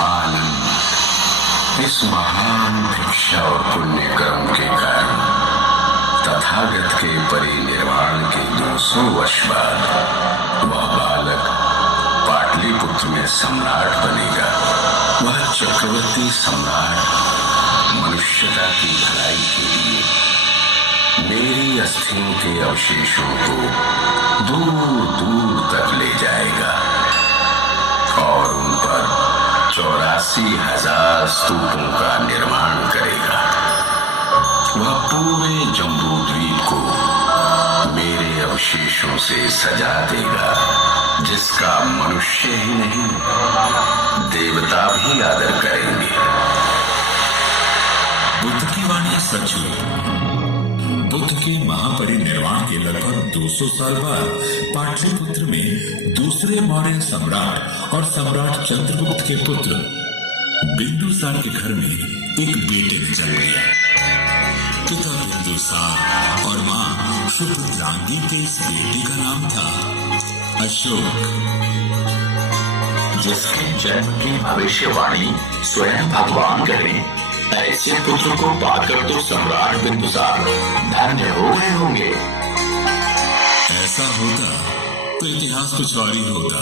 आनंद। इस महान भिक्षा और पुण्य कर्म के कारण तथागत के परिनिर्वाण के 200 वर्ष बाद वह बालक पाटलिपुत्र में सम्राट बनेगा। वह चक्रवर्ती सम्राट मनुष्यता की भलाई के लिए मेरी अस्थियों के अवशेषों को दूर दूर तक ले जाएगा और उन पर 84,000 स्तूपों का निर्माण करेगा। वह पूरे जम्बू द्वीप को मेरे अवशेषों से सजा देगा, जिसका मनुष्य ही नहीं देवता भी आदर करेंगे। बुद्ध की वाणी सच हुई। बुद्ध के महापरिनिर्वाण के लगभग 200 साल बाद पाटलिपुत्र में दूसरे मौर्य सम्राट और सम्राट चंद्रगुप्त के पुत्र बिंदुसार के घर में एक बेटे ने जन्म लिया। पिता बिंदुसार और मां सुभद्रांगी के इस बेटे का नाम था अशोक। जिसके जन्म की भविष्यवाणी स्वयं भगवान करें, ऐसे पुत्र को पाकर तो सम्राट बिंदुसार धन्य हो गए होंगे। ऐसा होता तो इतिहास कुछ और ही होता।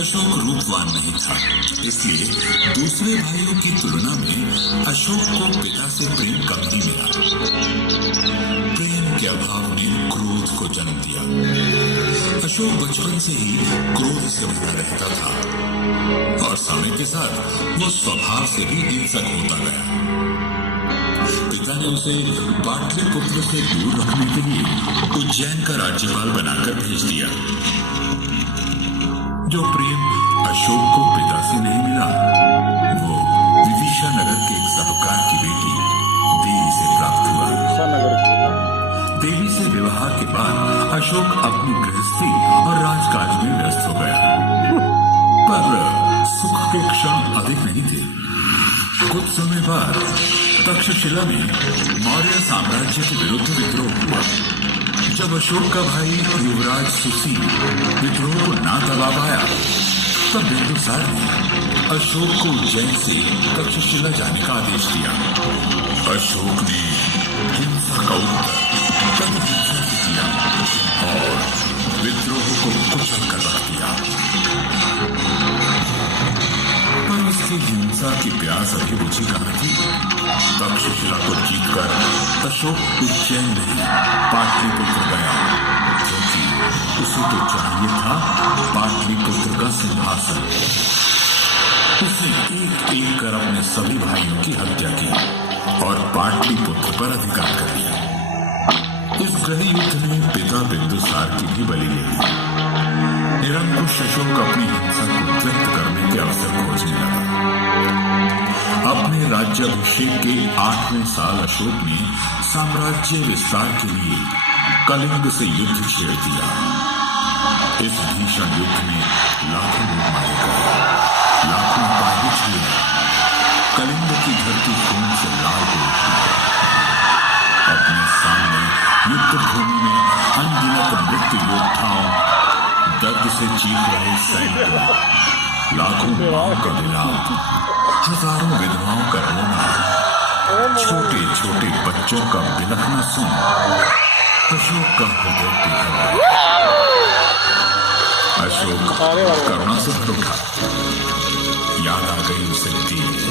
अशोक रूपवान नहीं था, इसलिए दूसरे भाइयों की तुलना में अशोक को पिता से प्रेम कम ही मिला। प्रेम के अभाव ने क्रोध को जन्म दिया। अशोक बचपन से ही क्रोध से भरा रहता था और समय के साथ वो स्वभाव से भी हिंसक होता गया। पिता ने उसे पाटलिपुत्र से दूर रखने के लिए उज्जैन का राज्यपाल बनाकर भेज दिया। जो प्रेम अशोक को पिता से नहीं मिला, वो विदिशा नगर के एक साहूकार की बेटी देवी से प्राप्त हुआ। देवी से विवाह के बाद अशोक अपनी गृहस्थी और राजकाज में व्यस्त हो गया, पर सुख के क्षण अधिक नहीं थे। कुछ समय बाद तक्षशिला में मौर्य साम्राज्य के विरुद्ध विद्रोह हुआ। जब अशोक का भाई युवराज सुशील विद्रोह को ना दबा पाया, तब बिंदुसार ने अशोक को उज्जैन से तक्षशिला जाने का आदेश दिया। अशोक ने हिंसा का उत्तर हिंसा से दिया और विद्रोह को कुचल कर रख दिया। पर उसकी हिंसा की प्यास अभी बुझी कहां थी। तक्षशिला को जीतकर अशोक उज्जैन नहीं पाटलिपुत्र गया, क्योंकि उसे तो चाहिए था पाटलिपुत्र का सिंहासन। उसने एक एक कर अपने सभी भाइयों की हत्या की और पाटलिपुत्र पर अधिकार कर लिया। इस गृह युद्ध में पिता बिंदुसार की भी बलि ले ली। निरंकुश अशोक अपनी हिंसा को व्यक्त करने के अवसर खोजने लगा। अपने राज्याभिषेक के 8वें साल अशोक ने साम्राज्य विस्तार के लिए कलिंग से युद्ध छेड़ दिया। इस भीषण युद्ध में लाखों लोग मारे गए, लाखों पाहिज हुए। कलिंग की धरती खून से लाल हो उठी। अपने सामने युद्ध भूमि में अनगिनत मृत योद्धाओं, दर्द से चीख रहे सैनिकों, लाखों माओं का विलाप, हजारों विधवाओं का रोना, छोटे छोटे बच्चों का बिलखना सुन अशोक का हृदय पिघल गया। अशोक करुणा से भर उठा। याद आ गई उसे देवी।